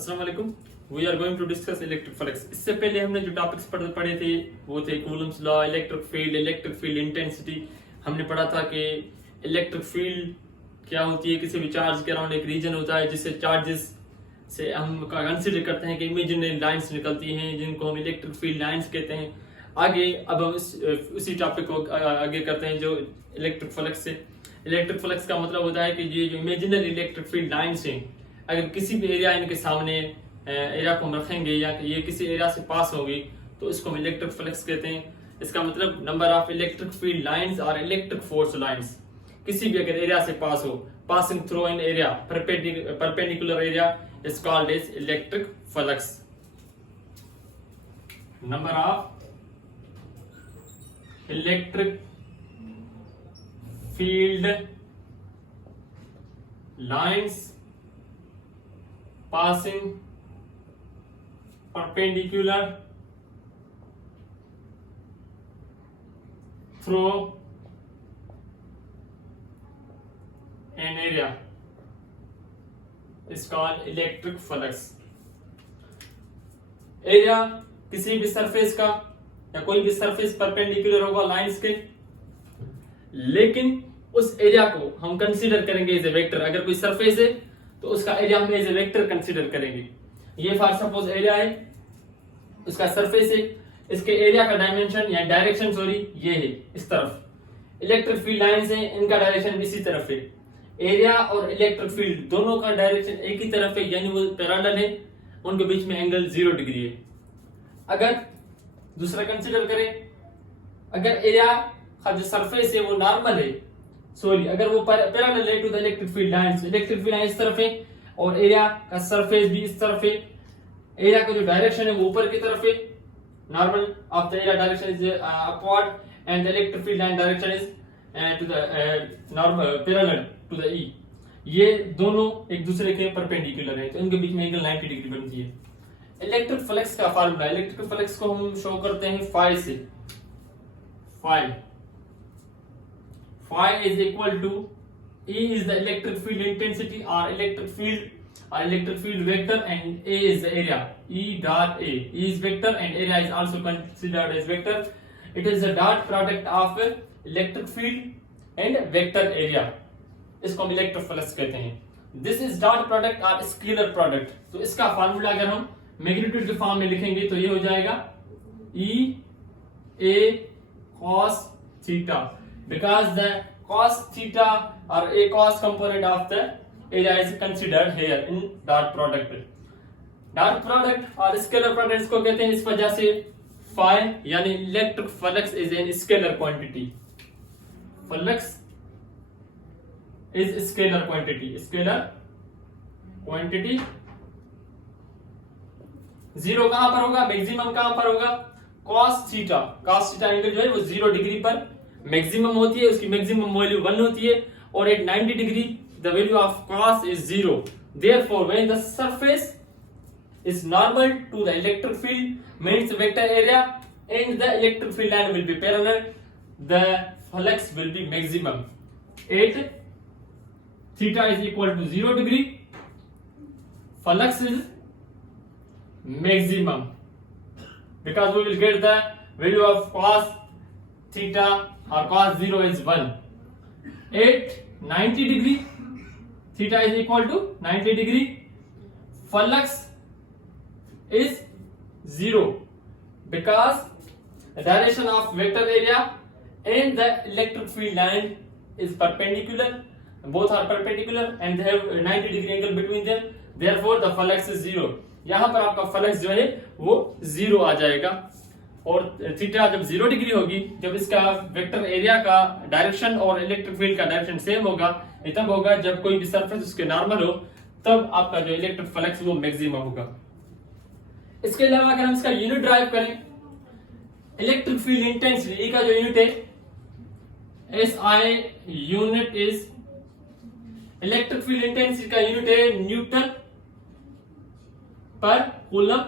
अस्सलाम वालेकुम। We are going to discuss electric flux. इससे पहले हमने जो टॉपिक्स पढ़े थे वो थे Coulomb's law, electric field intensity. हमने पढ़ा था कि इलेक्ट्रिक फील्ड क्या होती है, किसी भी चार्ज के अराउंड एक रीजन होता है जिससे चार्जेस से हम कंसिडर करते हैं कि इमेजिनरी लाइंस निकलती हैं जिनको हम इलेक्ट्रिक फील्ड लाइंस कहते हैं। आगे अब हम उसी टॉपिक को आगे करते हैं जो इलेक्ट्रिक फ्लक्स से। इलेक्ट्रिक फ्लक्स का मतलब होता है कि ये जो इमेजिनरी इलेक्ट्रिक फील्ड लाइंस हैं, अगर किसी भी एरिया इनके सामने एरिया को हम रखेंगे या ये किसी एरिया से पास होगी तो इसको हम इलेक्ट्रिक फ्लक्स कहते हैं। इसका मतलब number of electric field lines और इलेक्ट्रिक फोर्स लाइंस किसी भी अगर एरिया से पास हो, passing through an area perpendicular area is called as electric flux. Number of electric field lines passing perpendicular through an area is called electric flux। Area किसी भी surface का या कोई भी सरफेस परपेंडिकुलर होगा lines के, लेकिन उस एरिया को हम कंसीडर करेंगे एज ए वेक्टर। अगर कोई सरफेस है तो उसका एरिया हम एज ए वेक्टर कंसीडर करेंगे। ये फॉर सपोज एरिया है, उसका सरफेस है, इसके एरिया का डायमेंशन या डायरेक्शन ये है इस तरफ। इलेक्ट्रिक फील्ड लाइंस है, इनका डायरेक्शन भी इसी तरफ है। एरिया और इलेक्ट्रिक फील्ड दोनों का डायरेक्शन एक ही तरफ है, यानी वो पैरेलल है, उनके बीच में एंगल 0 डिग्री है। अगर दूसरा कंसीडर करें, अगर एरिया का जो सरफेस है वो नॉर्मल है, अगर वो पैरेलल है to the electric field lines, electric field line इस तरफ है और एरिया का सरफेस भी इस तरफ है। एरिया का जो डायरेक्शन है वो ऊपर की तरफ है, normal of the area direction is upward and the electric field line direction is to the normal parallel to the E. ये दोनों एक दूसरे के परपेंडिकुलर है, तो इनके बीच में एंगल 90 डिग्री बनती है। इलेक्ट्रिक फ्लक्स का फार्मूला, इलेक्ट्रिक फ्लक्स को हम शो करते हैं फाई से। Phi is equal to E is the electric field intensity or electric field vector, and A is the area. E dot A. E is vector and area is also considered as vector. It is the dot product of electric field and vector area. इसको हम electric flux कहते हैं। This is dot product or scalar product. तो इसका formula अगर हम magnitude के form में लिखेंगे तो ये हो जाएगा E A cos theta, because the cos theta or a cos component of the area is considered here in dot product। dot product और scalar product को कहते हैं इस वजह से phi, यानी electric flux is an scalar quantity. Flux is scalar quantity, zero कहां पर होगा, मैक्सिमम कहां पर होगा, cos theta एंगल जो है वो 0 डिग्री पर मैक्सिमम होती है, उसकी मैक्सिमम वैल्यू 1 होती है, और at 90 degree the value of cos is 0। Therefore, when the surface is normal to the electric field means vector area and the electric field line will be parallel, the flux will be maximum at theta is equal to 0 degree, flux is maximum because we will get the value of cos theta or cos 0 is 1 at 90 degree, theta is equal to 90 degree, flux is 0 because the direction of vector area and the electric field line is perpendicular, both are perpendicular and they have 90 degree angle between them, therefore the flux is 0। यहां पर आपका flux जो है वो 0 आ जाएगा, और theta जब 0 degree होगी, जब इसका वेक्टर एरिया का डायरेक्शन और इलेक्ट्रिक फील्ड का डायरेक्शन सेम होगा, तब होगा जब कोई भी सरफेस उसके नॉर्मल हो, तब आपका जो इलेक्ट्रिक फ्लक्स वो मैक्सिमम होगा। इसके अलावा अगर हम इसका यूनिट ड्राइव करें, इलेक्ट्रिक फील्ड इंटेंसिटी का जो यूनिट है SI unit is, electric field intensity का यूनिट है न्यूटन पर कूलम,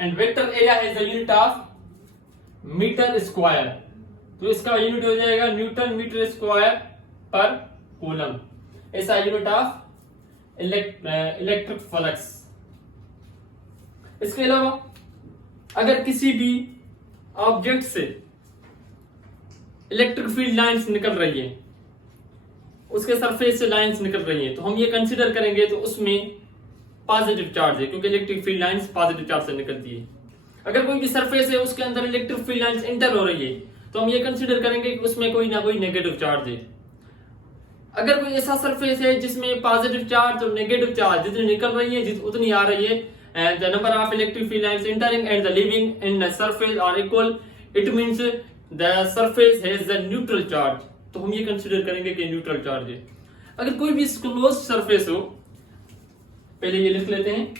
एंड वेक्टर एरिया है the unit of metre square, तो इसका यूनिट हो जाएगा न्यूटन मीटर स्क्वायर पर कूलम। ऐसा यूनिट ऑफ इलेक्ट्रिक फ्लक्स। इसके अलावा अगर किसी भी ऑब्जेक्ट से इलेक्ट्रिक फील्ड लाइंस निकल रही है, उसके सरफेस से लाइंस निकल रही हैं, तो हम ये कंसीडर करेंगे तो उसमें पॉजिटिव चार्ज है, क्योंकि electric field lines positive charge से निकलती है। अगर कोई भी सरफेस है उसके अंदर इलेक्ट्रिक फील्ड लाइंस इंटर हो रही है, तो हम ये कंसीडर करेंगे कि उसमें कोई ना कोई नेगेटिव चार्ज है। अगर कोई ऐसा सरफेस है जिसमें पॉजिटिव चार्ज और नेगेटिव चार्ज जितनी निकल रही है उतनी आ रही है, and the number of electric field lines entering and the leaving in the surface are equal, it means the surface has the neutral charge, तो हम ये कंसीडर करेंगे कि न्यूट्रल चार्ज है। अगर कोई भी क्लोज सरफेस हो, पहले ये लिख लेते हैं,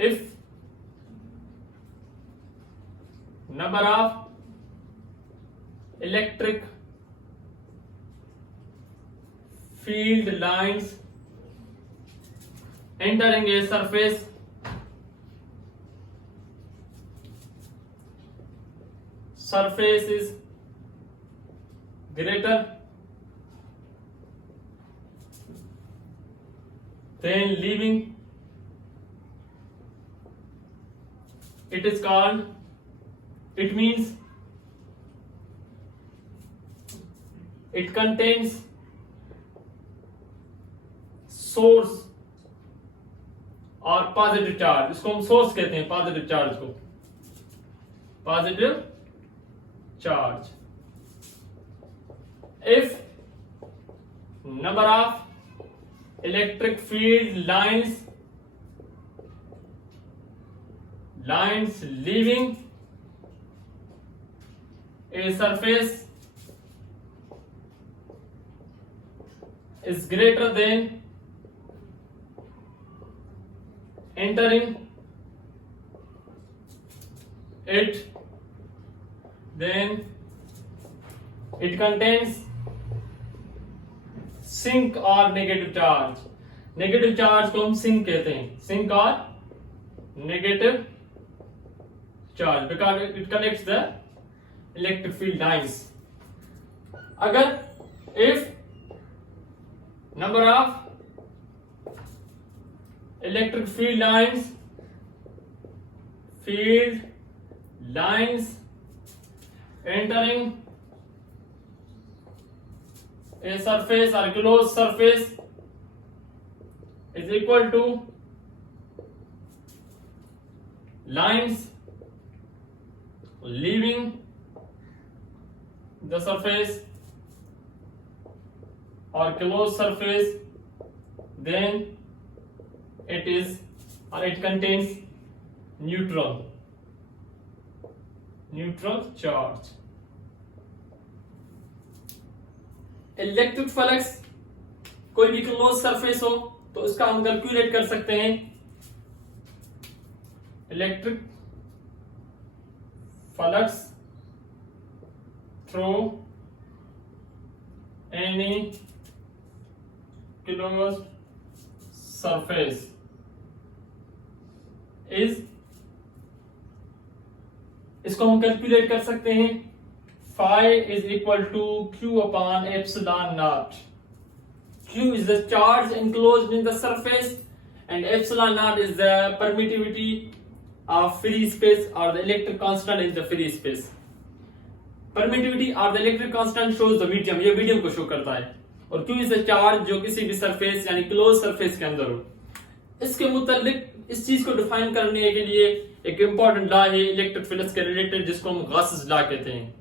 if number of electric field lines entering a surface is greater than leaving, it is called, it means it contains source और पॉजिटिव चार्ज, इसको हम सोर्स कहते हैं, पॉजिटिव चार्ज को, positive charge. If number of electric field lines leaving a surface is greater than entering it, then it contains sink or negative charge। Negative charge को हम sink कहते हैं, sink और negative charge, because it connects the electric field lines. अगर if number of electric field lines entering a surface or closed surface is equal to lines leaving the surface or closed surface, then it is or it contains neutral charge। Electric flux कोई भी close surface हो तो उसका हम calculate कर सकते हैं। Electric flux through any close surface is, इसको हम कैलकुलेट कर सकते हैं, phi is equal to q upon epsilon naught. Q is the charge enclosed in the surface and epsilon naught is the permittivity of free space or the electric constant in the free space। permittivity or the electric constant shows the medium, ये medium को show करता है, और Q is the charge जो किसी भी surface यानी close surface के अंदर हो। इसके मुतालिक इस चीज को डिफाइन करने के लिए एक इंपॉर्टेंट लॉ है इलेक्ट्रिक फ्लक्स के रिलेटेड, जिसको हम गॉसेस लॉ कहते हैं।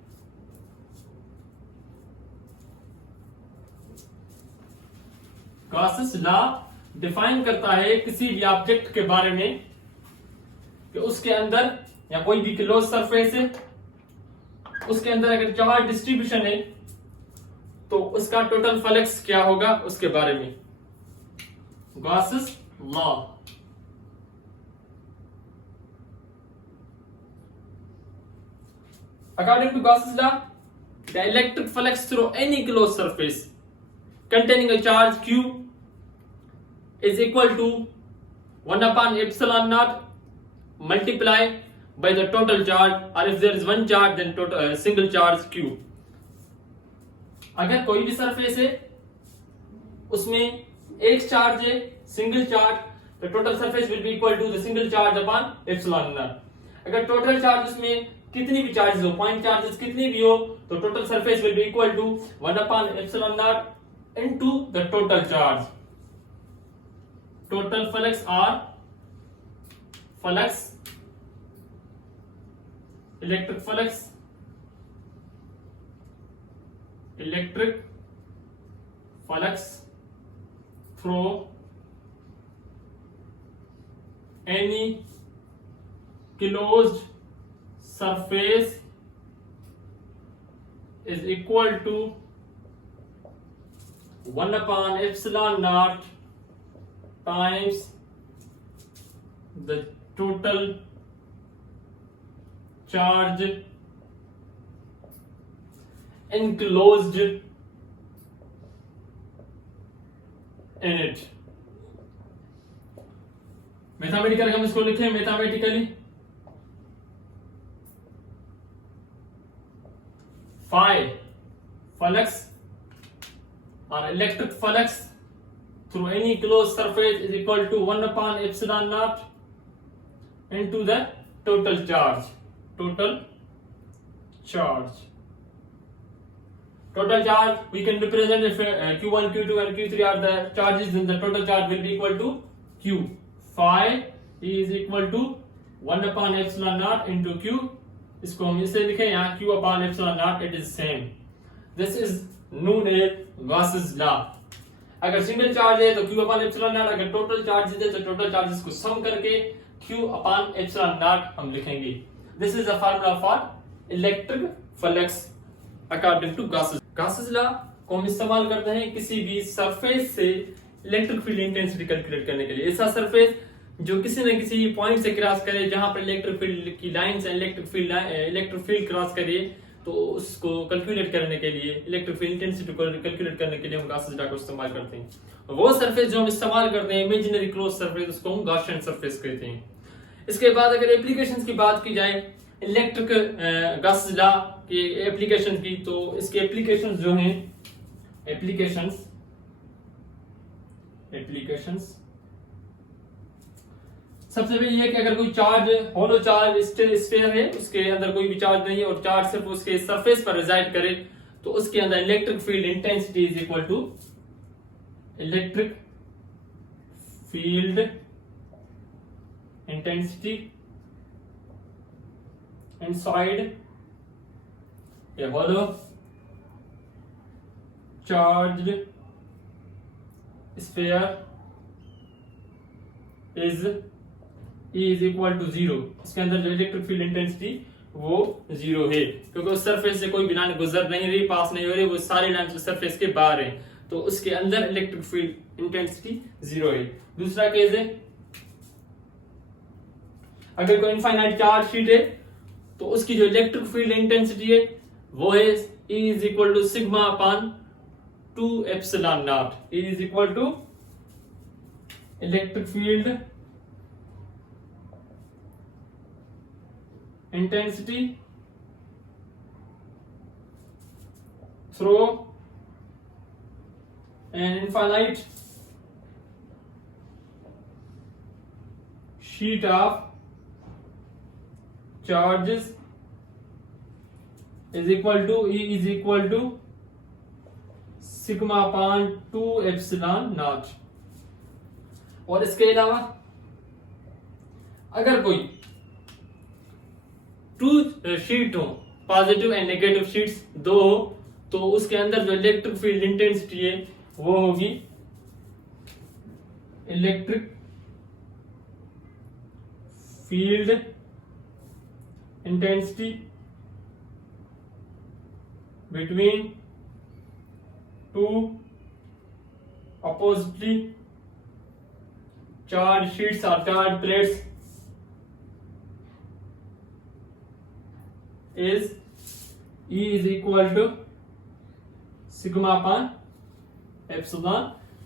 गॉसेस लॉ डिफाइन करता है किसी भी ऑब्जेक्ट के बारे में कि उसके अंदर या कोई भी क्लोज सरफेस है, उसके अंदर अगर चार्ज डिस्ट्रीब्यूशन है तो उसका टोटल फ्लक्स क्या होगा उसके बारे में। Gauss's law, according to Gauss's law, the electric flux through any closed surface containing a charge Q is equal to 1 upon epsilon naught multiply by the total charge, or if there is one charge then total single charge Q। अगर कोई भी surface है उसमें एक charge है single charge, तो total surface will be equal to the single charge upon epsilon naught. अगर total charge उसमें कितनी भी चार्जेस हो, पॉइंट चार्जेस कितनी भी हो, तो total surface will be equal to 1 upon epsilon naught into the total charge. Total flux or flux, electric flux, electric flux through any closed surface is equal to 1 upon epsilon naught times the total charge enclosed in it। Mathematical हम इसको लिखें, mathematically phi flux or electric flux through any closed surface is equal to 1 upon epsilon naught into the total charge। Total charge we can represent if q1, q2 and q3 are the charges, then the total charge will be equal to q। phi is equal to 1 upon epsilon naught into q। इसको हम इसे लिखें यहाँ q upon epsilon naught, it is same। This is known as Gauss's law। अगर single charge है तो q upon epsilon naught, अगर total charges है तो टोटल चार्जेस को सम करके q upon epsilon naught हम लिखेंगे। This is a formula for electric flux according to Gauss's law को हम इस्तेमाल करते हैं किसी भी सरफेस से इलेक्ट्रिक फील्ड इंटेंसिटी कैलकुलेट करने के लिए। ऐसा सरफेस जो किसी न किसी पॉइंट से क्रॉस करे जहां पर इलेक्ट्रिक फील्ड की लाइन से इलेक्ट्रिक फील्ड क्रॉस करे, तो उसको कैलकुलेट करने के लिए, इलेक्ट्रिक फील्ड इंटेंसिटी को कैलकुलेट करने के लिए हम गॉसेस लॉ को इस्तेमाल करते हैं। वो सरफेस जो हम इस्तेमाल करते हैं इमेजिनरी क्लोज सरफेस, उसको हम गॉसियन सरफेस कहते हैं। इसके बाद अगर एप्लीकेशंस की बात की जाए इलेक्ट्रिक गॉसेस लॉ की एप्लीकेशन की, तो इसके एप्लीकेशंस जो हैं एप्लीकेशंस सबसे पहले ये कि अगर कोई चार्ज होलो चार्ज स्फीयर है, उसके अंदर कोई भी चार्ज नहीं है और चार्ज सिर्फ उसके सरफेस पर रिजाइड करे, तो उसके अंदर electric field intensity is equal to electric field intensity inside a hollow charged sphere is equal to 0। इसके अंदर जो इलेक्ट्रिक फील्ड इंटेंसिटी वो 0 है, क्योंकि उस सरफेस से कोई भी लाइन गुजर नहीं रही, पास नहीं हो रही, वो सारी लाइन उस सरफेस के बाहर है, तो उसके अंदर इलेक्ट्रिक फील्ड इंटेंसिटी 0 है। दूसरा केस है अगर कोई इनफाइनाइट चार्ज शीट है, तो उसकी जो इलेक्ट्रिक फील्ड इंटेंसिटी है वो है E is equal to sigma upon 2 epsilon naught. E is equal to electric field intensity through an infinite sheet of charges is equal to E is equal to sigma upon 2 epsilon naught। और इसके अलावा अगर कोई to sheet हो, positive and negative sheets दो हो, तो उसके अंदर जो इलेक्ट्रिक फील्ड इंटेंसिटी है वो होगी electric field intensity between two oppositely charged sheets or charged plates is E is equal to sigma upon epsilon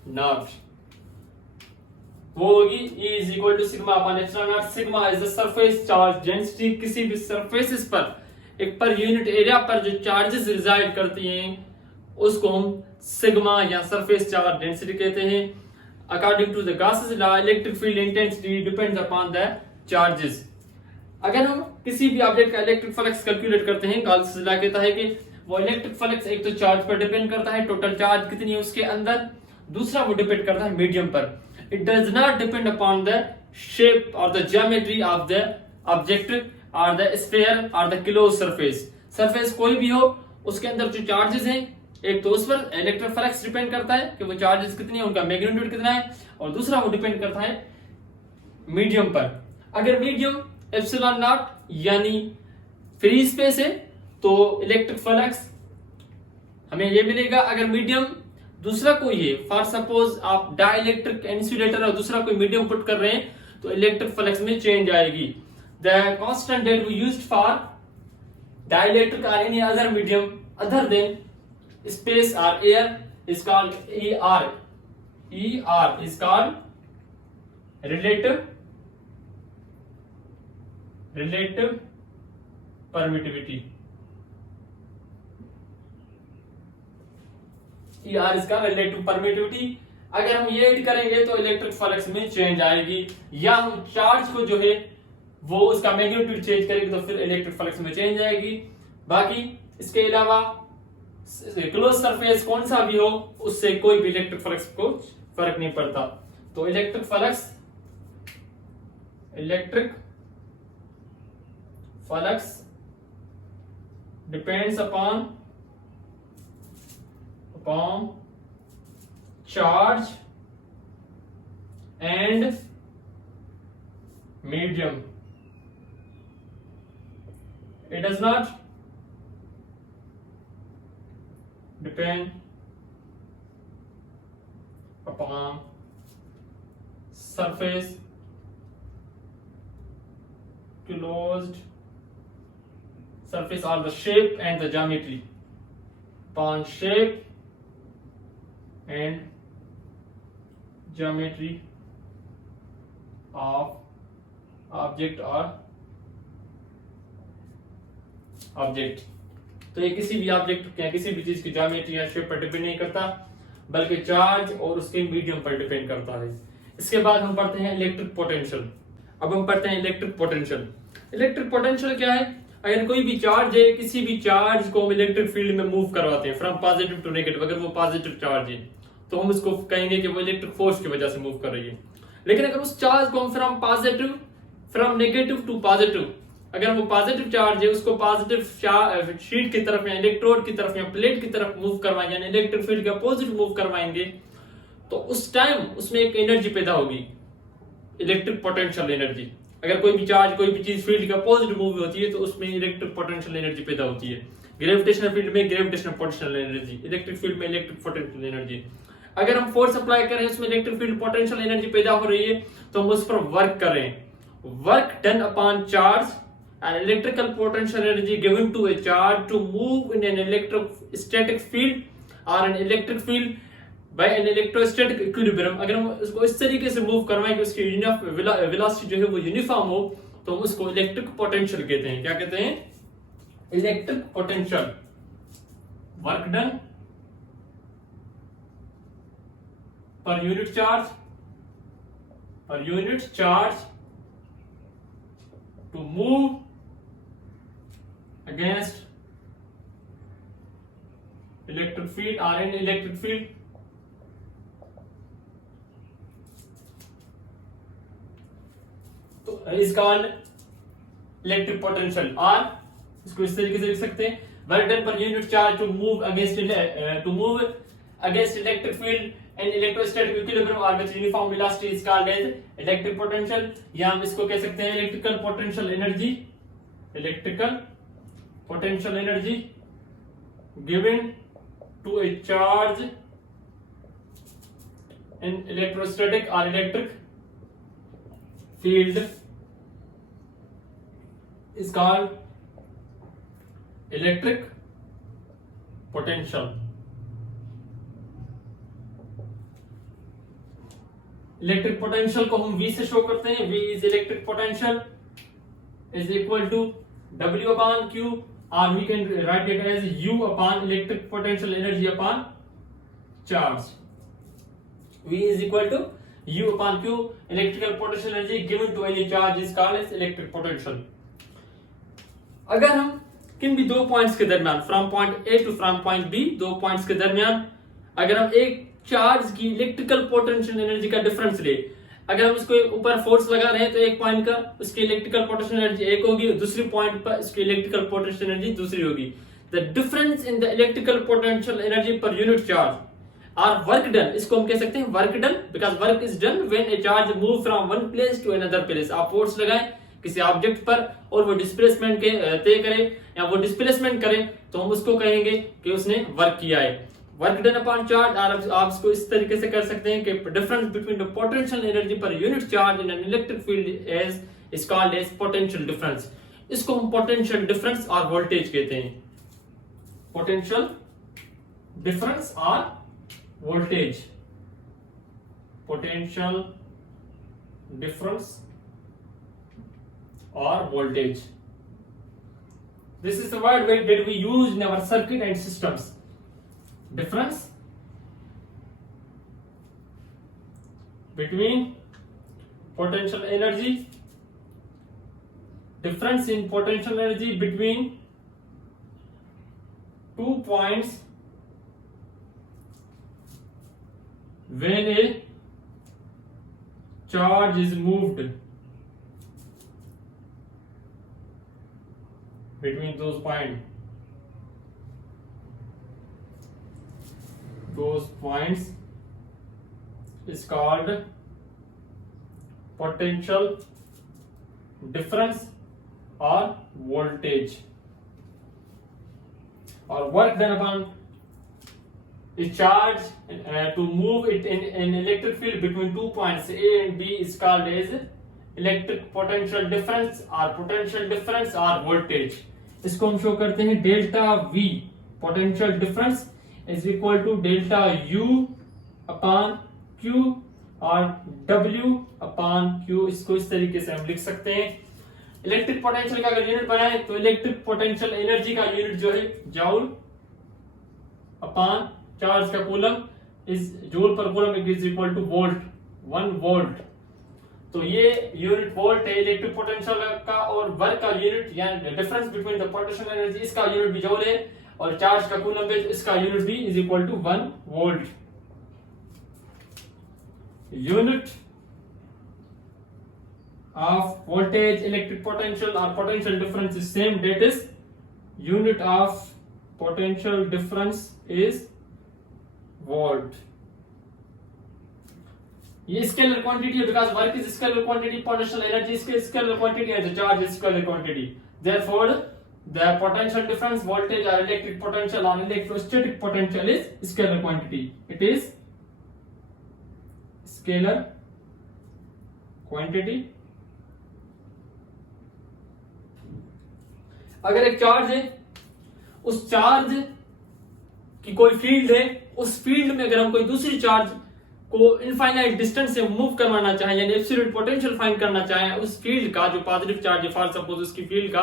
naught। वो होगी E is equal to sigma upon epsilon naught। sigma is the surface charge density। किसी भी surfaces पर एक per unit area पर जो charges resided करती हैं उसको हम सिग्मा या सरफेस चार्ज डेंसिटी कहते हैं। according to the Gauss's law electric field intensity depends upon the charges. अगर हम किसी भी ऑब्जेक्ट का इलेक्ट्रिक फ्लक्स कैलकुलेट करते हैं, गॉस लॉ कहता है कि वो इलेक्ट्रिक फ्लक्स एक तो चार्ज पर डिपेंड करता है, टोटल चार्ज कितनी है उसके अंदर, दूसरा वो डिपेंड करता है मीडियम पर. It does not depend upon the shape और the geometry of the object और द स्फीयर और द क्लोज सरफेस. सरफेस कोई भी हो, उसके अंदर जो चार्जेस हैं, एक तो उस पर इलेक्ट्रिक फ्लक्स डिपेंड करता है कि वो चार्जेस कितने हैं, उनका मैग्नीट्यूड कितना है, और दूसरा वो डिपेंड करता है मीडियम पर. अगर मीडियम एप्सिलॉन नॉट यानी फ्री स्पेस है तो इलेक्ट्रिक फ्लक्स हमें ये मिलेगा. अगर मीडियम दूसरा कोई है, फॉर सपोज आप डाइलेक्ट्रिक इंसुलेटर और दूसरा कोई मीडियम पुट कर रहे हैं तो इलेक्ट्रिक फ्लक्स में चेंज आएगी. The constant that we used for dielectric और any other medium other than space or air is called ER. ER is called relative permittivity. ER is called relative permittivity. अगर हम ये add करेंगे तो electric flux में change आएगी, या हम चार्ज को जो है वो उसका मैग्नीट्यूड चेंज करेंगे तो फिर इलेक्ट्रिक फ्लक्स में चेंज आएगी. बाकी इसके अलावा क्लोज सरफेस कौन सा भी हो उससे कोई भी इलेक्ट्रिक फ्लक्स को फर्क नहीं पड़ता. तो electric flux depends upon charge and medium. It does not depend upon surface, closed surface or the shape and the geometry. Upon shape and geometry of object or object. तो ये किसी भी object या किसी भी चीज की ज्योमेट्री या शेप पर डिपेंड नहीं करता, बल्कि चार्ज और उसके मीडियम पर डिपेंड करता है. इसके बाद हम पढ़ते हैं इलेक्ट्रिक पोटेंशियल. अब हम पढ़ते हैं इलेक्ट्रिक पोटेंशियल. इलेक्ट्रिक पोटेंशियल क्या है? अगर कोई भी चार्ज है, किसी भी चार्ज को हम इलेक्ट्रिक फील्ड में मूव करवाते हैं फ्रॉम पॉजिटिव टू नेगेटिव, अगर वो पॉजिटिव चार्ज है तो हम उसको कहेंगे कि वो इलेक्ट्रिक फोर्स की वजह से मूव कर रही है. लेकिन अगर उस चार्ज को हम फ्रॉम नेगेटिव टू पॉजिटिव, अगर वो पॉजिटिव चार्ज है उसको पॉजिटिव शीट की तरफ या इलेक्ट्रोड की तरफ या प्लेट की तरफ मूव करवाएंगे, यानी इलेक्ट्रिक फील्ड के अपोजिट मूव करवाएंगे, तो उस टाइम उसमें एक एनर्जी पैदा होगी, इलेक्ट्रिक पोटेंशियल एनर्जी. अगर कोई भी चार्ज, कोई भी चीज फील्ड के अपोजिट मूव होती है तो उसमें इलेक्ट्रिक पोटेंशियल एनर्जी पैदा होती है. ग्रेविटेशनल फील्ड में gravitational potential energy, electric field में इलेक्ट्रिक पोटेंशियल एनर्जी. अगर हम फोर्स अप्लाई करें उसमें इलेक्ट्रिक फील्ड पोटेंशियल एनर्जी पैदा हो रही है तो हम उस पर वर्क करें. Work done upon charge and electrical potential energy given to a charge to move in an electrostatic field or an electric field by an electrostatic equilibrium. अगर हम उसको इस तरीके से मूव करवाएं कि उसकी वेलोसिटी जो है वो यूनिफॉर्म हो तो हम उसको इलेक्ट्रिक पोटेंशियल कहते हैं. क्या कहते हैं? Electric potential. वर्क डन पर unit charge to move against electric field or in electric field. तो is called electric potential, और इसको इस तरीके से लिख सकते हैं, work done per unit charge to move against electric field and electrostatic equilibrium or with uniform velocity is called as electric potential. या हम इसको कह सकते हैं electrical potential energy given to a charge in electrostatic or electric field is called electric potential. Electric potential को हम V से show करते हैं. V is electric potential is equal to W upon Q, और we can write it as U upon electric potential energy upon charge. V is equal to U upon Q, electrical potential energy given to any charge is called as electric potential. अगर हम किन भी दो points के दरमियान from point A to from point B, दो points के दरमियान अगर हम एक चार्ज की इलेक्ट्रिकल पोटेंशियल एनर्जी का डिफरेंस ले, अगर हम इसको ऊपर फोर्स लगा रहे हैं तो एक पॉइंट का उसकी इलेक्ट्रिकल पोटेंशियल एनर्जी एक होगी, दूसरी पॉइंट पर इसकी इलेक्ट्रिकल पोटेंशियल एनर्जी दूसरी होगी. The difference in the electrical potential energy per unit charge और वर्क डन, इसको हम कह सकते हैं work done, because work is done when a charge move from one place to another place. आप force लगाएं किसी ऑब्जेक्ट पर और वो डिस्प्लेसमेंट के तय करे या वो डिस्प्लेसमेंट करे तो हम उसको कहेंगे कि उसने वर्क किया है. वर्क डन अपॉन चार्ज, और आप इसको इस तरीके से कर सकते हैं कि difference between the potential energy per unit charge in an electric field is called as potential difference. इसको हम पोटेंशियल डिफरेंस और वोल्टेज कहते हैं. पोटेंशियल डिफरेंस और voltage, potential difference or voltage. This is the word that we use in our circuit and systems. Difference between potential energy, difference in potential energy between 2 points when a charge is moved between those points is called potential difference or voltage, or work done upon a charge to move it in an electric field between 2 points A and B is called as electric potential difference or potential difference or voltage. इसको हम show करते हैं delta V. Potential difference is equal to delta U upon Q और W upon Q. इसको इस तरीके से हम लिख सकते हैं. इलेक्ट्रिक पोटेंशियल का अगर यूनिट बनाए तो इलेक्ट्रिक पोटेंशियल एनर्जी का यूनिट जो है जूल अपॉन चार्ज का coulomb is joule per coulomb is equal to volt, 1 volt. तो ये यूनिट वोल्ट है इलेक्ट्रिक पोटेंशियल का, और वर्क का यूनिट या difference between the potential energy इसका यूनिट भी जूल है, और चार्ज का कूलम पे इसका यूनिट भी is equal to 1 volt. Unit of voltage, electric potential और potential difference is same, that is unit of potential difference is volt. ये स्केलर क्वांटिटी है because work is scalar quantity, potential energy is scalar quantity and the charge is scalar quantity. Therefore the potential difference, voltage और electric potential और electrostatic potential is scalar quantity. It is scalar quantity. अगर एक charge है, उस charge की कोई field है, उस फील्ड में अगर हम कोई दूसरी चार्ज को इनफाइनाइट डिस्टेंस से मूव करवाना चाहें यानी एब्सोल्यूट पोटेंशियल फाइंड करना चाहें उस फील्ड का, जो पॉजिटिव चार्ज है फॉर सपोज उसकी फील्ड का,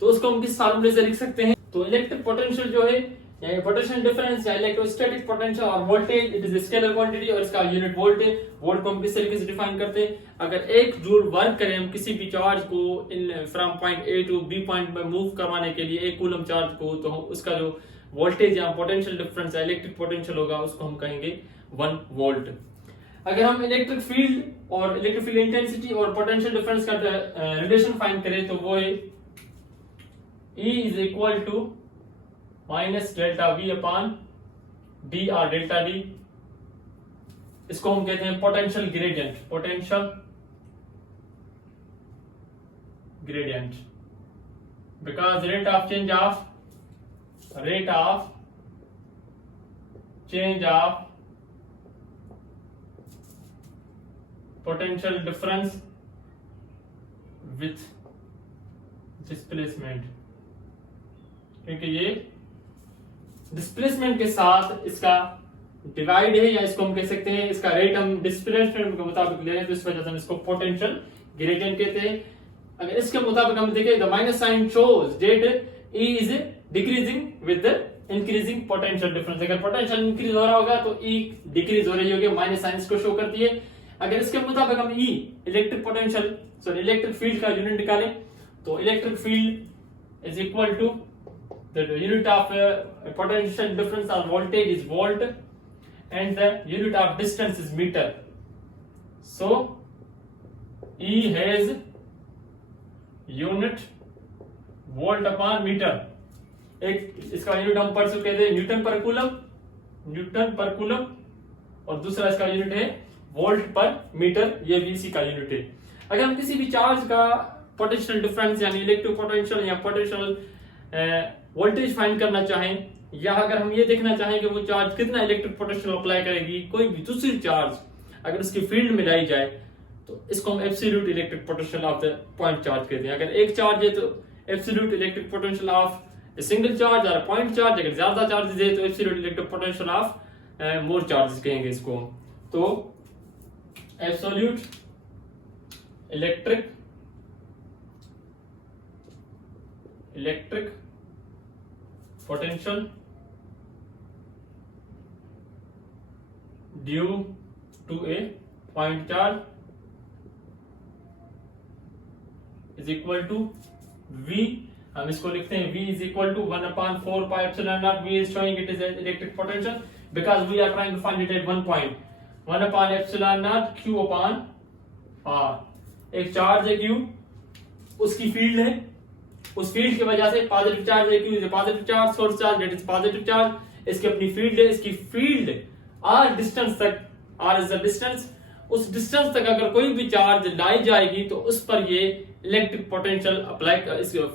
तो उसको हम किस फार्मूले से लिख सकते हैं. तो इलेक्ट्रिक पोटेंशियल जो है या पोटेंशियल डिफरेंस या इलेक्ट्रोस्टैटिक पोटेंशियल और voltage it is scalar quantity और इसका यूनिट वोल्ट है. वोल्ट को हम किस तरीके से डिफाइन करते हैं, अगर 1 जूल वर्क करें हम किसी भी चार्ज को in from point A to B point में मूव करवाने के लिए 1 कूलम चार्ज को, तो उसका जो वोल्टेज या पोटेंशियल डिफरेंस या इलेक्ट्रिक पोटेंशियल होगा उसको हम कहेंगे 1 वोल्ट. अगर हम इलेक्ट्रिक फील्ड और इलेक्ट्रिक फील्ड इंटेंसिटी और पोटेंशियल डिफरेंस का रिलेशन फाइंड करें तो वो है E is equal to minus delta V upon D और डेल्टा D. इसको हम कहते हैं potential gradient. Potential gradient because rate of change of potential difference with displacement, क्योंकि ये डिस्प्लेसमेंट के साथ इसका डिवाइड है, या इसको हम कह सकते हैं इसका रेट हम डिस्प्लेसमेंट के मुताबिक ले रहे हैं, तो इस वजह से हम इसको पोटेंशियल ग्रेडियंट कहते हैं. अगर इसके मुताबिक हम देखें the minus sign shows that E is decreasing with the increasing potential difference. अगर पोटेंशियल इंक्रीज हो रहा होगा तो E डिक्रीज हो रही होगी, माइनस साइन को शो करती है. अगर इसके मुताबिक हम E electric potential sorry electric field का यूनिट निकालें तो electric field is equal to the unit of potential difference और voltage is volt and the unit of distance is metre. So E has unit volt upon metre. एक इसका unit हम पढ़ चुके थे न्यूटन पर कूलम और दूसरा इसका यूनिट है वोल्ट पर मीटर. ये भी इसी का यूनिट है. अगर हम किसी भी चार्ज का पोटेंशियल डिफरेंस यानी इलेक्ट्रिक पोटेंशियल या पोटेंशियल वोल्टेज फाइंड करना चाहें या अगर हम ये देखना चाहें कि वो चार्ज कितना इलेक्ट्रिक पोटेंशियल अप्लाई करेगी कोई भी दूसरी चार्ज अगर उसकी फील्ड में लाई जाए तो इसको हम absolute electric potential of the point charge कहते हैं. अगर एक चार्ज है तो absolute electric potential of a single charge और पॉइंट चार्ज. अगर ज्यादा चार्जेस है तो absolute electric potential of more charges कहेंगे इसको. तो absolute electric potential due to a point charge is equal to V. हम इसको लिखते हैं V is equal to 1/4 pi epsilon naught. V is showing it is an electric potential because we are trying to find it at one point. 1/epsilon naught Q upon R. एक charge है Q, उसकी field है, उस field की वजह से positive charge है Q is positive charge, source charge that is positive charge. इसकी अपनी फील्ड है, इसकी फील्ड R डिस्टेंस तक, R इज द डिस्टेंस, उस डिस्टेंस तक अगर कोई भी चार्ज लाई जाएगी तो उस पर ये electric potential apply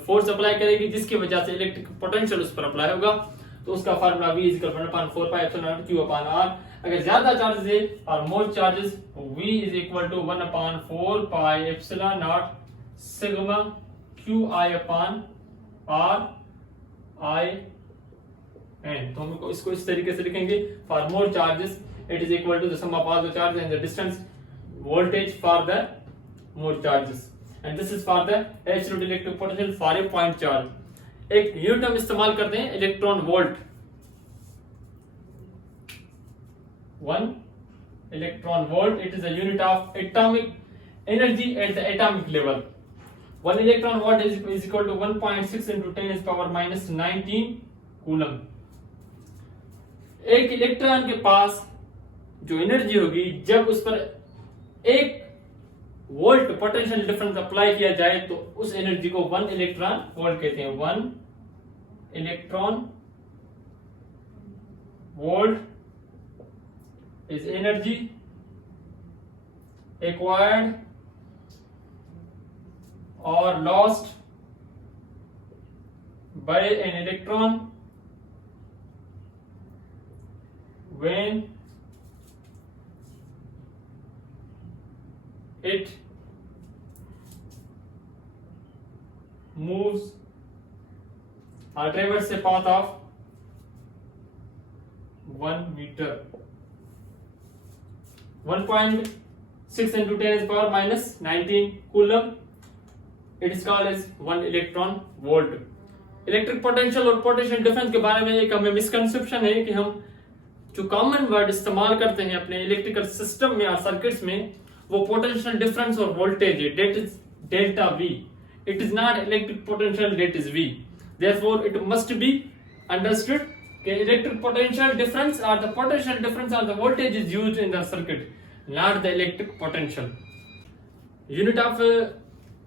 force apply करेगी जिसकी वजह से इलेक्ट्रिक पोटेंशियल उस पर अप्लाई होगा. तो उसका formula V is 1/4 pi epsilon naught Q upon R. अगर ज्यादा चार्जेस है और more charges V is equal to 1/4 pi epsilon naught sigma QI upon R I N. तो हम इसको इस तरीके से लिखेंगे. For more charges it is equal to the sum of all the charges and the distance voltage for the more charges, and this is for the absolute electric potential for a point charge. एक unit हम इस्तेमाल करते हैं electron volt. 1 electron volt, it is a unit of atomic energy at the atomic level. 1 electron volt is equal to 1.6 into 10 is power minus 19 coulomb. एक electron के पास जो energy होगी जब उस पर 1 वोल्ट पोटेंशियल डिफरेंस अप्लाई किया जाए तो उस एनर्जी को 1 इलेक्ट्रॉन वोल्ट कहते हैं. 1 electron volt is energy acquired और lost by an electron when it moves or traverses a path of 1 meter. 1.6 into 10 is power minus 19 coulomb. It is called as 1 electron volt. Electric potential और potential difference के बारे में एक हमें misconception है कि हम जो कॉमन वर्ड इस्तेमाल करते हैं अपने इलेक्ट्रिकल सिस्टम में या सर्किट्स में वो पोटेंशियल डिफरेंस और वोल्टेज है, that is delta V. It is not electric potential, that is V. Therefore it must be understood कि इलेक्ट्रिक पोटेंशियल डिफरेंस और द पोटेंशियल डिफरेंस और the voltage is used in the circuit, not the electric potential. Unit of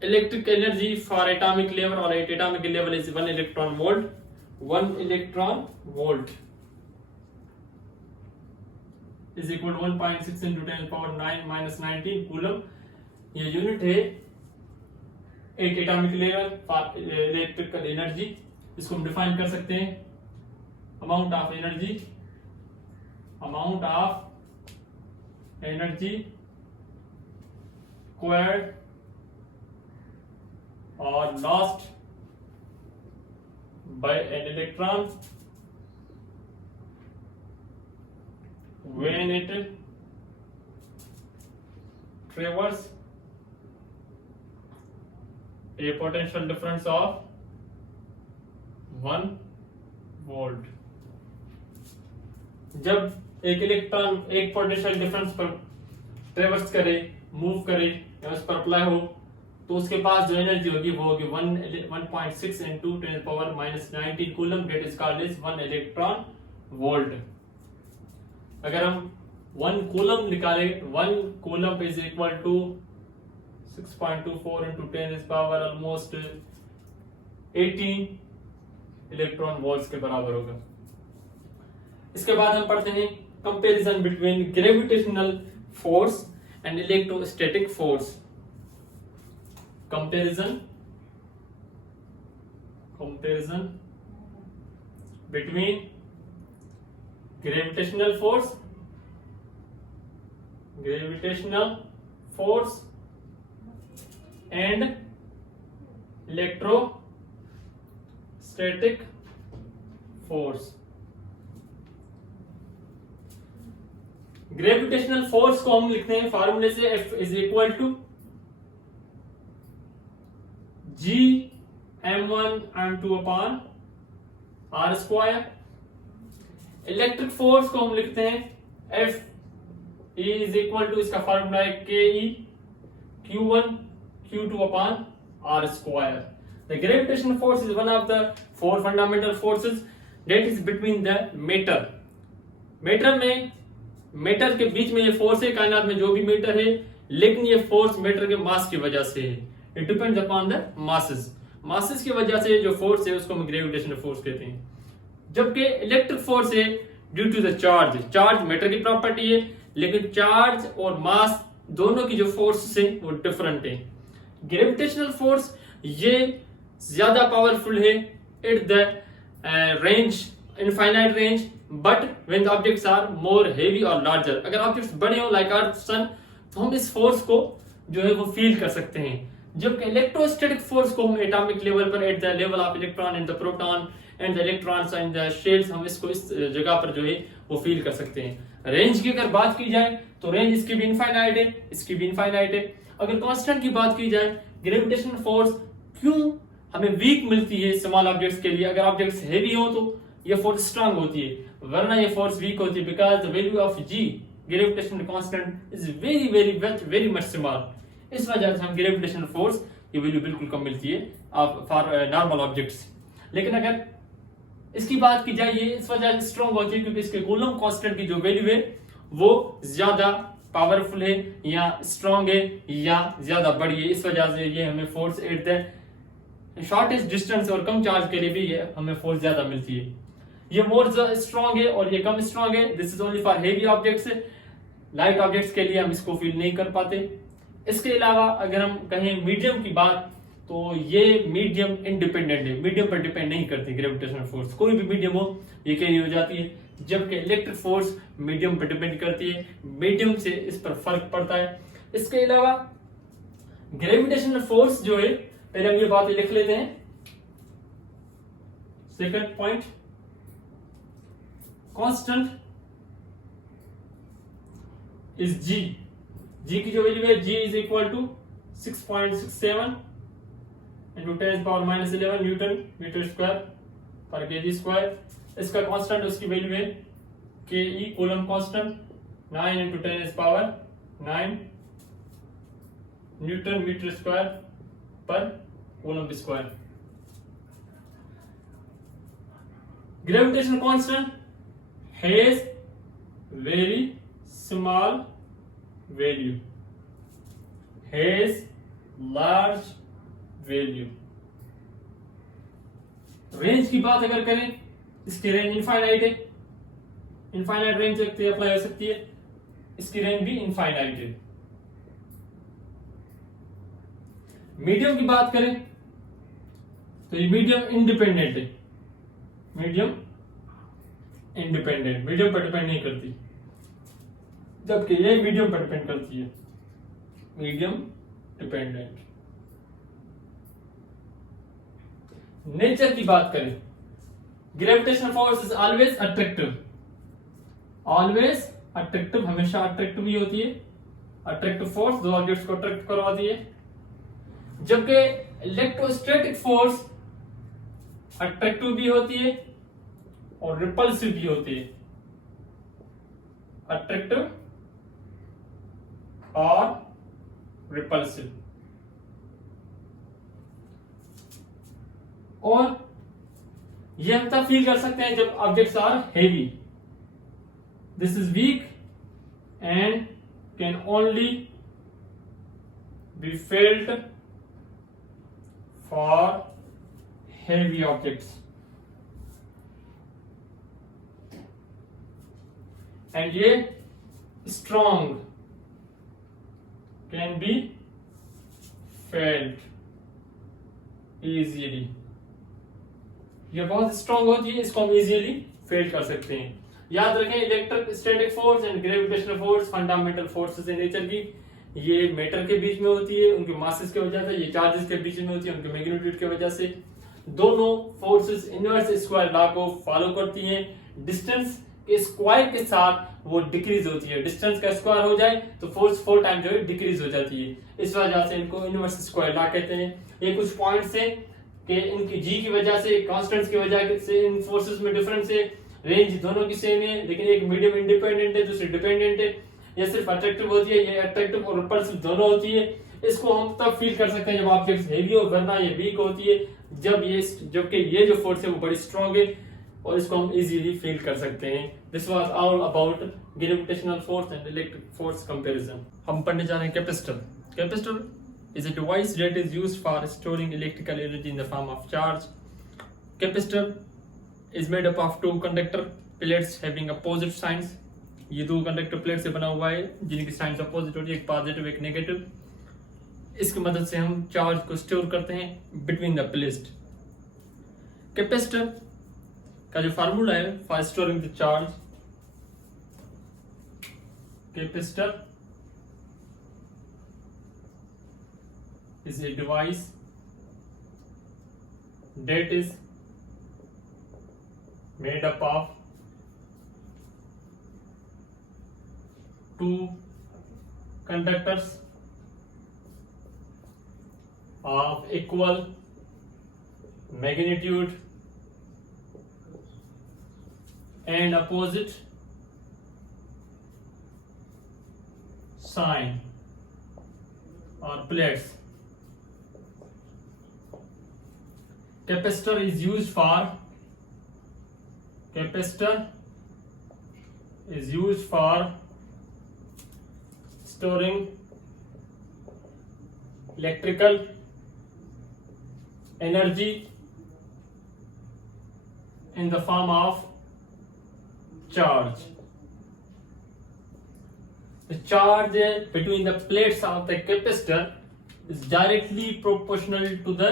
electric energy for atomic level और at atomic level is 1 electron volt. 1 electron volt is equal to 1.6 into 10 power 9 minus 19 coulomb. ये unit है एक atomic level for electrical energy. इसको हम define कर सकते हैं amount of energy acquired or lost by an electron when it traverses a potential difference of 1 volt. जब एक इलेक्ट्रॉन एक पोटेंशियल डिफरेंस पर ट्रेवर्स करे, मूव करे या उस पर अप्लाई हो, तो उसके पास जो एनर्जी होगी वो होगी 1.6 into 10 power minus 19 coulomb, that is called as 1 electron volt. अगर हम 1 कूलम निकाले, 1 coulomb is equal to 6.24 into 10 is power almost 18 electron volts के बराबर होगा। इसके बाद हम पढ़ते हैं comparison between gravitational force and electrostatic force. Comparison between gravitational force and electrostatic force. Gravitational force को हम लिखते हैं फॉर्मूले से, F is equal to G m1 m2 upon r square. Electric force को हम लिखते हैं F इज इक्वल टू, इसका फॉर्मूला है KE q1 q2 upon r square. The gravitational force is one of the four fundamental forces that is between the matter के बीच में ये force है, कायनात में जो भी मैटर है, लेकिन ये फोर्स मैटर के मास की वजह से है। It depends upon the masses की वजह से जो फोर्स है उसको हम ग्रेविटेशनल फोर्स कहते हैं। जबकि इलेक्ट्रिक फोर्स है due to the charge matter की प्रॉपर्टी है, लेकिन चार्ज और मास दोनों की जो फोर्स है वो डिफरेंट है। ग्रेविटेशनल फोर्स ये ज्यादा पावरफुल है at the range, infinite range, but when the objects are more heavy और लार्जर। अगर ऑब्जेक्ट्स बड़े हो लाइक अर्थ, सन, तो हम इस फोर्स को जो है वो फील कर सकते हैं। जबकि इलेक्ट्रोस्टैटिक फोर्स को हम एटॉमिक लेवल पर, at the level of electron and the proton and the electrons and the shells, हम इसको इस जगह पर जो है वो फील कर सकते हैं। रेंज की अगर बात की जाए तो रेंज इसकी भी इनफाइनाइट है, इसकी भी इनफाइनाइट है। अगर कांस्टेंट की बात की जाए, ग्रेविटेशनल फोर्स क्यों हमें वीक मिलती है स्मॉल ऑब्जेक्ट्स के लिए, अगर ऑब्जेक्ट्स हेवी हो तो ये फोर्स स्ट्रांग होती है, वरना ये फोर्स वीक होती है, because the value of G gravitational constant is very much small. इस वजह से हम ग्रेविटेशनल फोर्स की वैल्यू बिल्कुल कम मिलती है फॉर नॉर्मल ऑब्जेक्ट्स। लेकिन अगर इसकी बात की जाए, ये इस वजह से स्ट्रांग होती है क्योंकि इसके कूलम कांस्टेंट की जो वैल्यू है वो ज्यादा पावरफुल है या स्ट्रांग है या ज्यादा बड़ी है। इस वजह से ये हमें force at the shortest distance और कम चार्ज के लिए भी ये हमें फोर्स ज्यादा मिलती है। ये मोर स्ट्रांग है और ये कम स्ट्रांग है। This is only for heavy objects, light objects के लिए हम इसको फील नहीं कर पाते। इसके अलावा अगर हम कहें मीडियम की बात, तो ये मीडियम इंडिपेंडेंट है, मीडियम पर डिपेंड नहीं करती ग्रेविटेशनल फोर्स। कोई भी मीडियम हो ये कैरी हो जाती है, जबकि इलेक्ट्रिक फोर्स मीडियम पर डिपेंड करती है, मीडियम से इस पर फर्क पड़ता है। इसके अलावा ग्रेविटेशनल फोर्स जो है, पहले हम ये बातें लिख लेते हैं। Second point, constant is G की जो वैल्यू है G is equal to 6.67 into 10 power minus 11 newton metre square पर केजी स्क्वायर। इसका कांस्टेंट उसकी वैल्यू है KE coulomb constant 9 into 10 power 9 newton metre square पर coulomb square. Gravitational constant has very small value, has large value. Range की बात अगर करें, इसकी रेंज इनफाइनाइट है, इनफाइनाइट रेंज अप्लाई हो सकती है, इसकी रेंज भी इनफाइनाइट है। मीडियम की बात करें तो ये मीडियम इंडिपेंडेंट है, मीडियम इंडिपेंडेंट, मीडियम पर डिपेंड नहीं करती, जबकि ये मीडियम पर डिपेंड करती है, मीडियम डिपेंडेंट। नेचर की बात करें, gravitational force is always attractive, always attractive, हमेशा अट्रैक्टिव ही होती है। अट्रैक्टिव फोर्स दो ऑब्जेक्ट्स को अट्रैक्ट करवाती है, जबकि इलेक्ट्रोस्टैटिक फोर्स अट्रैक्टिव भी होती है और रिपल्सिव भी होती है। अट्रैक्टिव और रिपल्सिव। और ये हम तब फील कर सकते हैं जब objects are heavy. This is weak and can only be felt for heavy objects, and ये strong can be felt easily. ये बहुत स्ट्रॉन्ग होती है, इसको हम इजीली फेल कर सकते हैं। याद रखें, electrostatic force and gravitational force fundamental forces in nature की, ये मैटर के बीच में होती है उनके मासेस की वजह से, ये चार्जेस के बीच में होती है उनके मैग्नीट्यूड की वजह से। दोनों फोर्सेस इनवर्स स्क्वायर लॉ को फॉलो करती हैं। डिस्टेंस के स्क्वायर के साथ वो डिक्रीज होती है। डिस्टेंस का स्क्वायर हो जाए तो फोर्स 4 टाइम जो है डिक्रीज हो जाती है। इस वजह से इनको इनवर्स स्क्वायर लॉ कहते हैं। ये कुछ पॉइंट्स हैं कि इनकी जी की वजह से, कांस्टेंट्स की वजह से इन फोर्सेस में डिफरेंस है। रेंज दोनों की सेम है, लेकिन एक मीडियम इंडिपेंडेंट है, दूसरी डिपेंडेंट है। ये सिर्फ अट्रैक्टिव होती है, ये अट्रैक्टिव और रिपल्सिव दोनों होती है। इसको हम तब फील कर सकते हैं जब ऑब्जेक्ट हेवी हो, वरना ये वीक होती है जबकि ये जो फोर्स है वो बड़ी स्ट्रॉन्ग है, और इसको हम इजीली फील कर सकते हैं। This was all about gravitational force and electric force comparison. हम पढ़ने जा रहे हैं capacitor. Capacitor is a device that is used for storing electrical energy in the form of charge. Capacitor is made up of two conductor plates having opposite signs. ये दो conductor plate से बना हुआ है जिनकी साइंस अपोजिट होती है, एक पॉजिटिव एक नेगेटिव। इसकी मदद से हम चार्ज को स्टोर करते हैं बिटवीन द प्लेट्स। कैपेसिटर का जो फार्मूला है for storing the charge, capacitor is a device that is made up of two conductors of equal magnitude and opposite sign or plates. Capacitor is used for storing electrical energy in the form of charge. The charge between the plates of the capacitor is directly proportional to the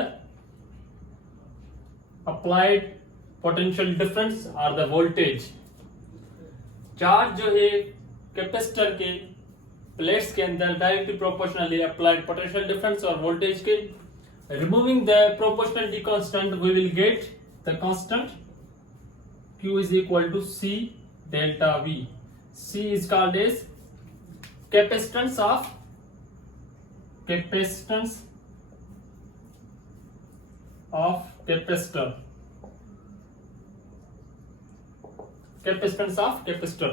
applied potential difference or the voltage. Charge जो है capacitor के plates के अंदर directly proportional है applied potential difference और voltage के। Removing the proportionality constant we will get the constant Q is equal to C delta V. C is called as capacitance of capacitor. Capacitance of capacitor.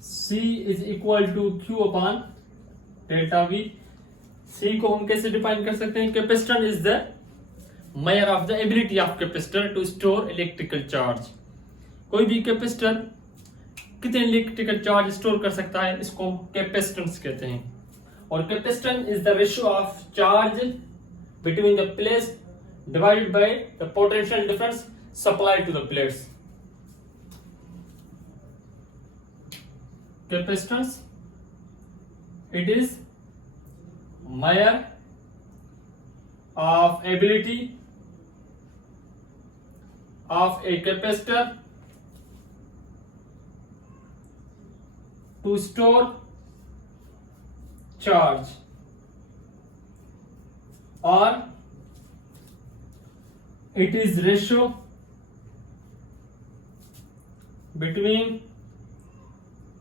C is equal to Q upon delta V. C को हम कैसे define कर सकते हैं? Capacitor is the measure of the ability of capacitor to store electrical charge. कोई भी capacitor कितने electrical charge store कर सकता है, इसको हम कैपेसिटेंस कहते हैं। और capacitance is the ratio of charge between the plates divided by the potential difference supplied to the plates. Capacitance, it is measure of ability of a capacitor to store charge, or it is ratio between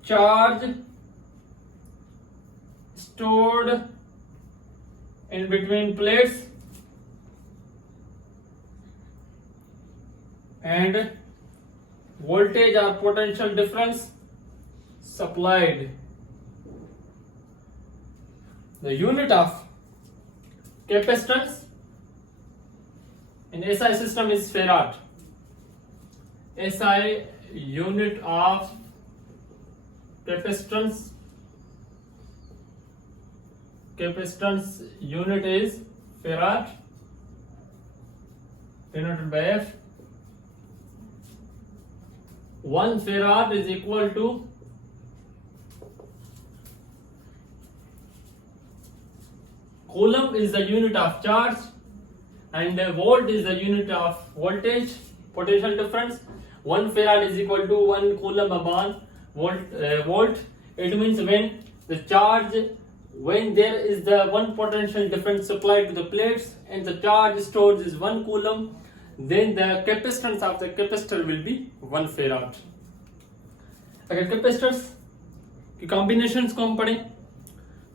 charge stored in between plates and voltage or potential difference supplied the unit of capacitance in SI system is farad. SI unit of capacitance unit is farad, denoted by F. 1 farad is equal to coulomb is the unit of charge, and volt is the unit of voltage, potential difference. 1 farad is equal to 1 coulomb upon volt. It means when there is the one potential difference applied to the plates and the charge stored is 1 coulomb, then the capacitance of the capacitor will be 1 farad. अगर capacitors की combinations को हम पढ़ें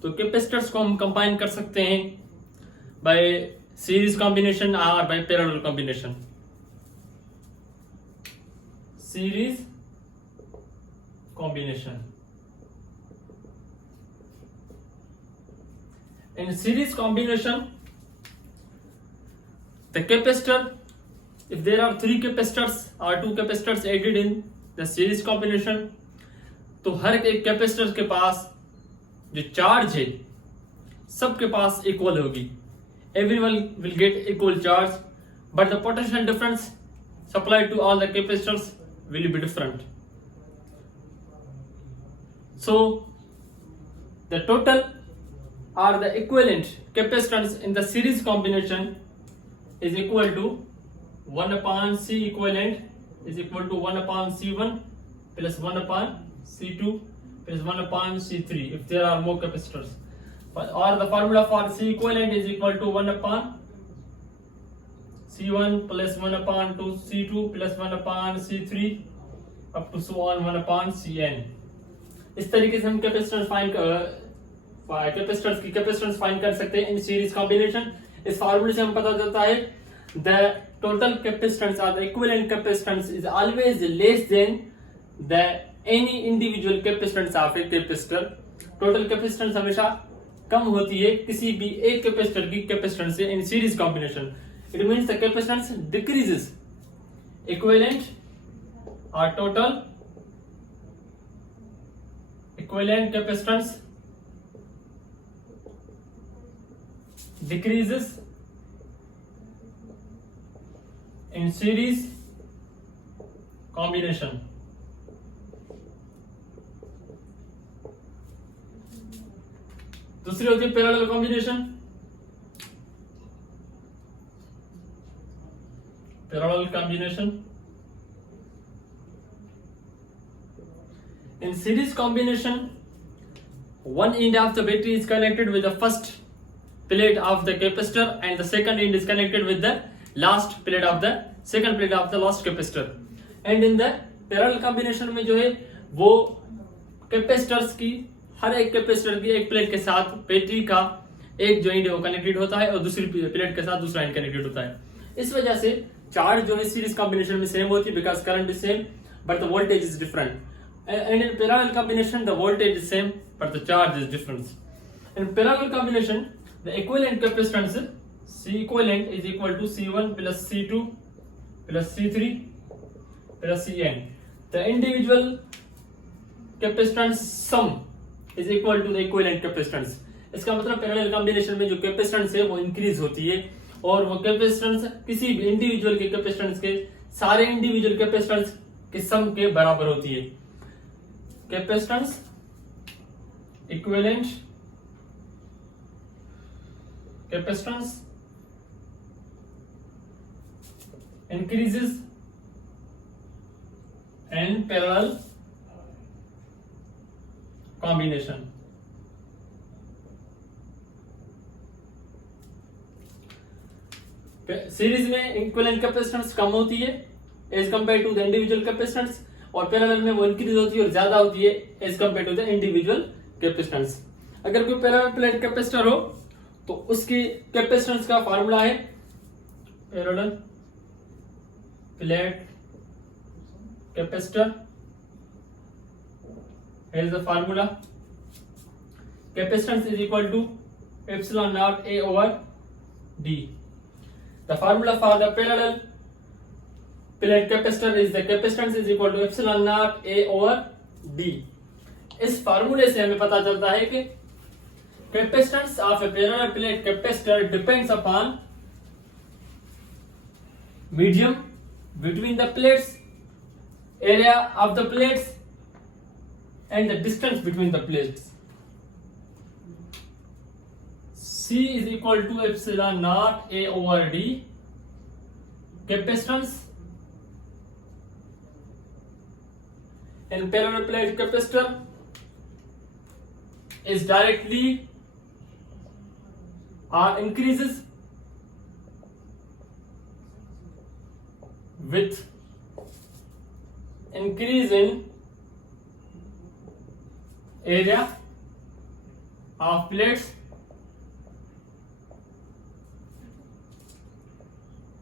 तो capacitors को हम combine कर सकते हैं बाय सीरीज कॉम्बिनेशन और by parallel combination. Series combination. In series combination, the capacitor, if there are 3 capacitors or 2 capacitors added in the series combination, तो हर एक कैपेसिटर के पास जो चार्ज है सबके पास इक्वल होगी. Everyone will get equal charge, but the potential difference supplied to all the capacitors will be different. So the total or the equivalent capacitance in the series combination is equal to 1 upon C equivalent is equal to 1 upon C1 plus 1 upon C2 plus 1 upon C3 if there are more capacitors. Or the formula for C equivalent is equal to 1 upon C1 plus 1 upon C2 plus 1 upon C3 up to so on 1 upon Cn. इस तरीके से हम capacitance की capacitance find कर सकते हैं इन series combination. इस फार्मूले से हम पता चलता है द टोटल कैपेसिटेंस और the equivalent capacitance is always less than the any individual capacitance of a capacitor. Total capacitance हमेशा कम होती है किसी भी एक कैपेसिटर की कैपेसिटेंस से in series combination. It means the capacitance decreases. Equivalent और total equivalent capacitance decreases in series combination. दूसरी होती है parallel combination. Parallel combination. In series combination, one end of the battery is connected with the first plate of the capacitor and the second end is connected with the last plate of the second plate of the last capacitor. And in the parallel combination में जो है वो capacitors की हर एक capacitor की एक plate के साथ बैटरी का एक जो एंड है वो कनेक्टेड होता है और दूसरी प्लेट के साथ दूसरा एंड कनेक्टेड होता है. इस वजह से चार्ज जो है सीरीज कॉम्बिनेशन में सेम होती है because current is same but the voltage is different. And in parallel combination the voltage is same but the charge is different. In parallel combination the equivalent capacitance C equivalent is equal to C1 plus C2 plus C3 plus Cn. The individual capacitance sum is equal to the equivalent capacitance. इसका मतलब parallel combination में जो capacitance है वो increase होती है और वो कैपेसिटेंस किसी भी इंडिविजुअल के कैपेसिटेंस के सारे इंडिविजुअल कैपेसिटेंस के सम के बराबर होती है. Capacitance equivalent capacitance increases and parallel combination. Series में इक्विवेलेंट कैपेसिटेंस कम होती है as compare to the individual capacitance और पैरेलल में वो इंक्रीज होती है और ज्यादा होती है as compare to the individual capacitance. अगर कोई पैरेलल प्लेट कैपेसिटर हो तो उसकी कैपेसिटेंस का फार्मूला है parallel plate capacitor. Here is the formula. Capacitance is equal to epsilon naught A over D. The formula for the parallel plate capacitor is the capacitance is equal to epsilon naught A over D. इस फार्मूले से हमें पता चलता है कि capacitance of a parallel plate capacitor depends upon medium between the plates, area of the plates, and the distance between the plates. C is equal to epsilon naught A over D. Capacitance in parallel plate capacitor is directly or increases with increase in area of plates.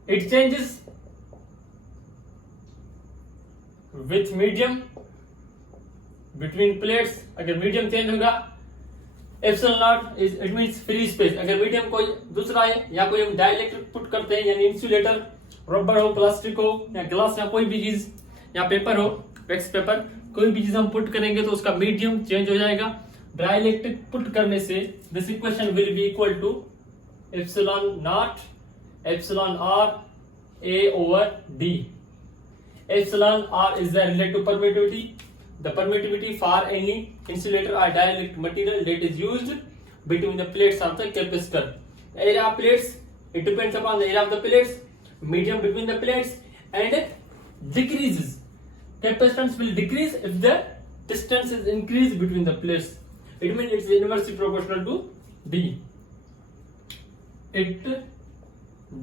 It changes with medium between plates. अगर medium change होगा epsilon not is it means free space. अगर medium कोई दूसरा है या कोई हम dielectric put करते हैं यानी इंसुलेटर, रबर हो, प्लास्टिक हो या ग्लास या कोई भी चीज या पेपर हो, वैक्स पेपर, कोई भी चीज हम पुट करेंगे तो उसका मीडियम चेंज हो जाएगा. डाइलेक्ट्रिक पुट करने से this equation will be equal to epsilon naught epsilon r A over D. Epsilon r is the relative permittivity, the permittivity for any insulator or dielectric material that is used between the plates of the capacitor. Area of plates, it depends upon the area of the plates, medium between the plates, and decreases. Capacitance will decrease if the distance is increased between the plates. It means it's inversely proportional to D. It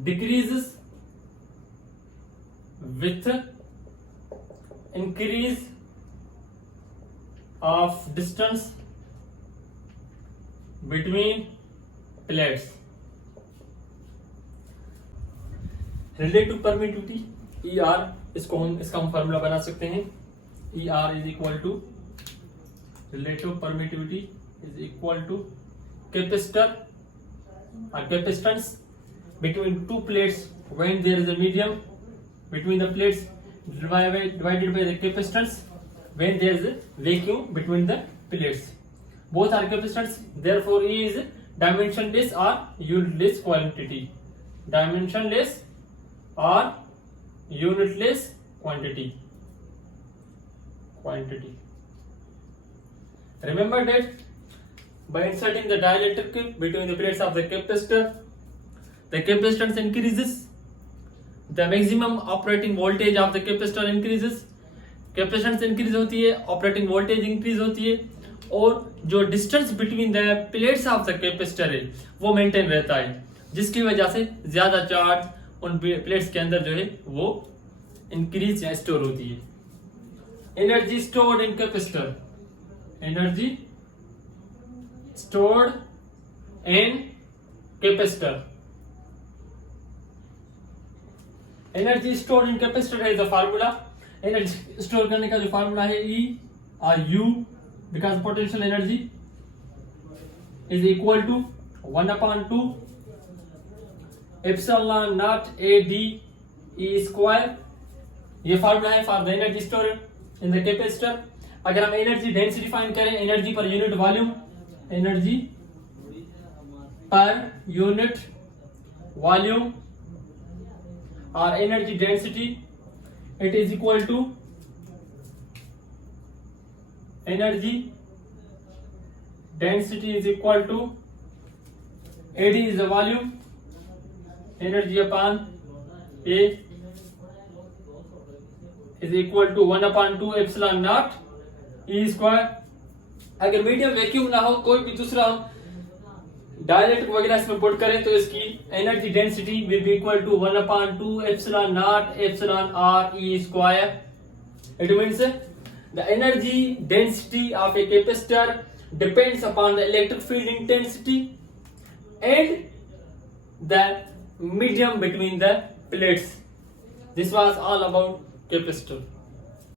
decreases with increase of distance between plates. Relative permittivity ER, इसका हम formula बना सकते हैं. ER is equal to relative permittivity is equal to capacitor or capacitance between two plates when there is a medium between the plates divided by the capacitance when there is a vacuum between the plates. Both are capacitance, therefore E is dimensionless or unitless quantity. Dimensionless or unitless quantity. Remember that by inserting the dielectric between the plates of the capacitor, the capacitance increases, the maximum operating voltage of the capacitor increases. Capacitance increase होती है, operating voltage increase होती है, और जो distance between the plates of the capacitor है वो maintain रहता है, जिसकी वजह से ज्यादा चार्ज उन plates के अंदर जो है वो increase या store होती है. Energy stored in capacitor. Energy stored in capacitor. Energy store in capacitor है द फार्मूला. एनर्जी स्टोर करने का जो फार्मूला है E और U, because potential energy is equal to 1/2 epsilon naught AD E square. ये formula है for the energy store in the capacitor. अगर हम एनर्जी डेंसिटी फाइंड करें, energy per unit volume, energy per unit volume or energy density, it is equal to energy density is equal to AD is the volume, energy upon A is equal to 1/2 epsilon naught E square. अगर medium vacuum ना हो, कोई भी दूसरा dielectric वगैरह इसमें put करें तो इसकी energy density will be equal to 1/2 epsilon naught epsilon r E square. It means the energy density of a capacitor depends upon the electric field intensity and the medium between the plates. This was all about capacitor.